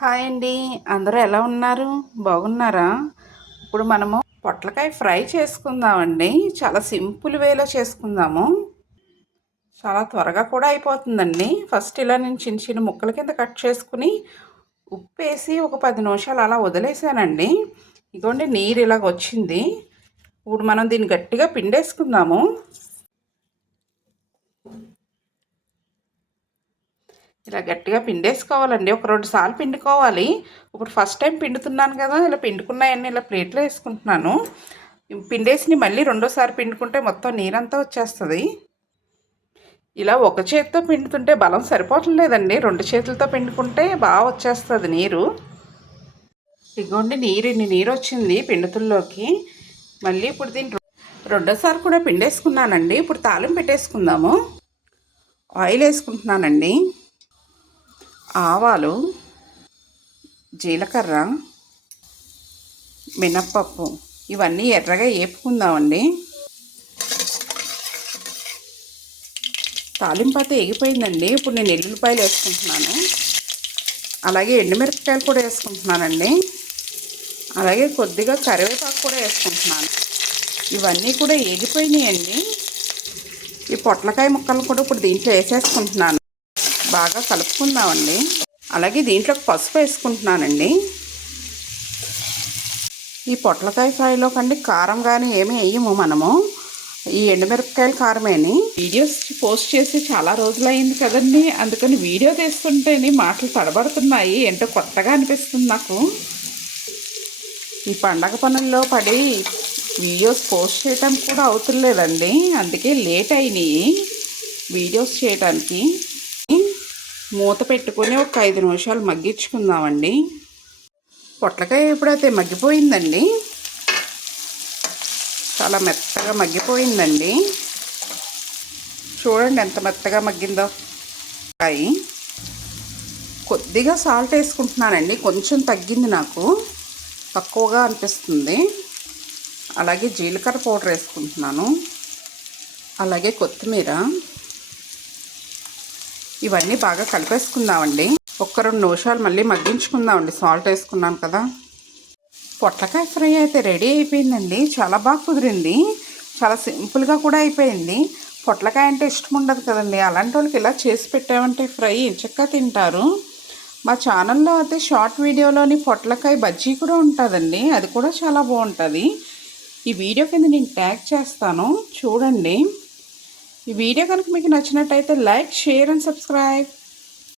Hi అండి. అందరూ ఎలా ఉన్నారు? బాగున్నారా? ఇప్పుడు మనము పొట్లకాయ ఫ్రై చేసుకుందామండి. చాలా సింపుల్ వేలో చేసుకుందాము. చాలా త్వరగా కూడా అయిపోతుందండి. ఫస్ట్ ఇలా నేను చిన్న చిన్న ముక్కల కింద కట్ చేసుకుని ఉప్పేసి ఒక 10 నిమిషాలు అలా వదిలేసానండి. ఇదిగోండి నీరు ఇలాగ వచ్చింది. ఇప్పుడు మనం దీన్ని గట్టిగా పిండేసుకుందాము. ఇలా గట్టిగా పిండేసుకోవాలండి. ఒక 2 సార్లు పిండుకోవాలి. ఇప్పుడు ఫస్ట్ టైం పిండుతున్నాను కదా, ఇలా పిండుకున్నాయన్నీ ఇలా ప్లేట్లో వేసుకుంటున్నాను. పిండేసి మళ్ళీ రెండోసారి పిండుకుంటే మొత్తం నీరంతా వచ్చేస్తుంది. ఇలా ఒక చేతితో పిండుతుంటే బలం సరిపోవట్లేదండి. 2 చేతులతో పిండుకుంటే బాగా వచ్చేస్తుంది నీరు. ఇదిగోండి ఇన్ని నీరు వచ్చింది పిండుతుల్లోకి. మళ్ళీ ఇప్పుడు దీన్ని రెండోసారి కూడా పిండేసుకున్నానండి. ఇప్పుడు తాలింపు పెట్టేసుకుందాము. ఆయిల్ వేసుకుంటున్నానండి. ఆవాలు, జీలకర్ర, మినప్పప్పు ఇవన్నీ ఎర్రగా వేపుకుందామండి. తాలింపు అయితే ఎగిపోయిందండి. ఇప్పుడు నేను ఎల్లుల్లిపాయలు వేసుకుంటున్నాను. అలాగే ఎండుమిరపకాయలు కూడా వేసుకుంటున్నానండి. అలాగే కొద్దిగా కరివేపాకు కూడా వేసుకుంటున్నాను. ఇవన్నీ కూడా ఎగిపోయినాయండి. ఈ పొట్లకాయ ముక్కలు కూడా ఇప్పుడు దీంట్లో వేసేసుకుంటున్నాను. బాగా కలుపుకుందామండి. అలాగే దీంట్లోకి పసుపు వేసుకుంటున్నానండి. ఈ పొట్లకాయ ఫ్రైలో కండి కారం కానీ ఏమీ వేయము మనము. ఈ ఎండుమిరపకాయల కారమేని. వీడియోస్ పోస్ట్ చేసి చాలా రోజులైంది కదండి, అందుకని వీడియో తీస్తుంటేనే మాటలు తడబడుతున్నాయి. ఏంటో కొత్తగా అనిపిస్తుంది నాకు. ఈ పండగ పనుల్లో పడి వీడియోస్ పోస్ట్ చేయటం కూడా అవుతులేదండి. అందుకే లేట్ అయినాయి వీడియోస్ చేయడానికి. మూత పెట్టుకొని ఒక 5 నిమిషాలు మగ్గించుకుందామండి. పొట్లకాయ ఎప్పుడైతే మగ్గిపోయిందండి, చాలా మెత్తగా మగ్గిపోయిందండి. చూడండి ఎంత మెత్తగా మగ్గిందో. కొద్దిగా సాల్ట్ వేసుకుంటున్నానండి. కొంచెం తగ్గింది, నాకు తక్కువగా అనిపిస్తుంది. అలాగే జీలకర్ర పౌడర్ వేసుకుంటున్నాను. అలాగే కొత్తిమీర. ఇవన్నీ బాగా కలిపేసుకుందామండి. ఒక్క 2 నిమిషాలు మళ్ళీ మగ్గించుకుందామండి. సాల్ట్ వేసుకున్నాను కదా. పొట్లకాయ ఫ్రై అయితే రెడీ అయిపోయిందండి. చాలా బాగా కుదిరింది. చాలా సింపుల్గా కూడా అయిపోయింది. పొట్లకాయ అంటే ఇష్టం ఉండదు కదండి, అలాంటి వాళ్ళకి ఇలా చేసి పెట్టామంటే ఫ్రై చక్కగా తింటారు. మా ఛానల్లో అయితే షార్ట్ వీడియోలోని పొట్లకాయ బజ్జీ కూడా ఉంటుందండి. అది కూడా చాలా బాగుంటుంది. ఈ వీడియో కింద నేను ట్యాగ్ చేస్తాను, చూడండి. ఈ వీడియో కనుక మీకు నచ్చినట్టయితే లైక్, షేర్ అండ్ సబ్స్క్రైబ్.